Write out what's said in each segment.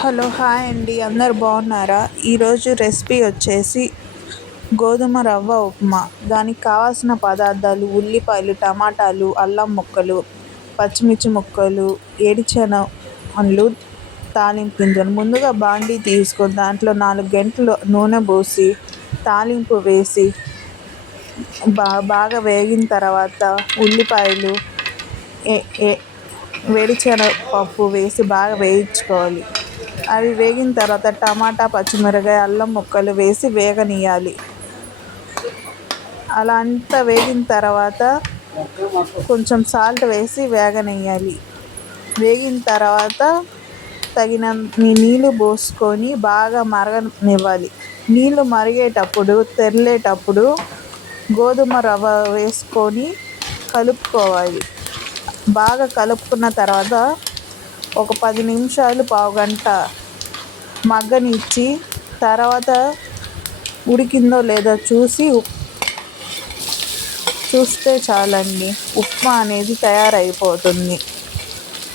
Hello hi అండి, అందరు బాగున్నారా? ఈరోజు రెసిపీ వచ్చేసి గోధుమ రవ్వ ఉప్మా. దానికి కావాల్సిన పదార్థాలు: ఉల్లిపాయలు, టమాటాలు, అల్లం ముక్కలు, పచ్చిమిర్చి ముక్కలు, ఏడిచనలు, తాలింపు గింజలు. ముందుగా బాండీ తీసుకొని దాంట్లో 4 గంటలు నూనె పోసి తాలింపు వేసి బాగా వేగిన తర్వాత ఉల్లిపాయలు, వేరుశనగపప్పు వేసి బాగా వేయించుకోవాలి. అవి వేగిన తర్వాత టమాటా, పచ్చిమిరపకాయ, అల్లం ముక్కలు వేసి వేగనివ్వాలి. అలా అంతా వేగిన తర్వాత కొంచెం సాల్ట్ వేసి వేగనివ్వాలి. వేగిన తర్వాత తగినన్ని నీళ్ళు పోసుకొని బాగా మరగనివ్వాలి. నీళ్ళు మరిగేటప్పుడు తెరిలేటప్పుడు గోధుమ రవ్వ వేసుకొని కలుపుకోవాలి. బాగా కలుపుకున్న తర్వాత ఒక 10 నిమిషాలు, పావుగంట మగ్గనిచ్చి తర్వాత ఉడికిందో లేదో చూస్తే చాలండి, ఉప్మా అనేది తయారైపోతుంది.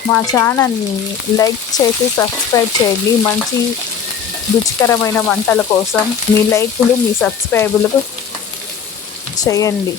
మా ఛానల్ని లైక్ చేసి సబ్స్క్రైబ్ చేయండి. మంచి రుచికరమైన వంటల కోసం మీ లైకులు, మీ సబ్స్క్రైబులు చేయండి.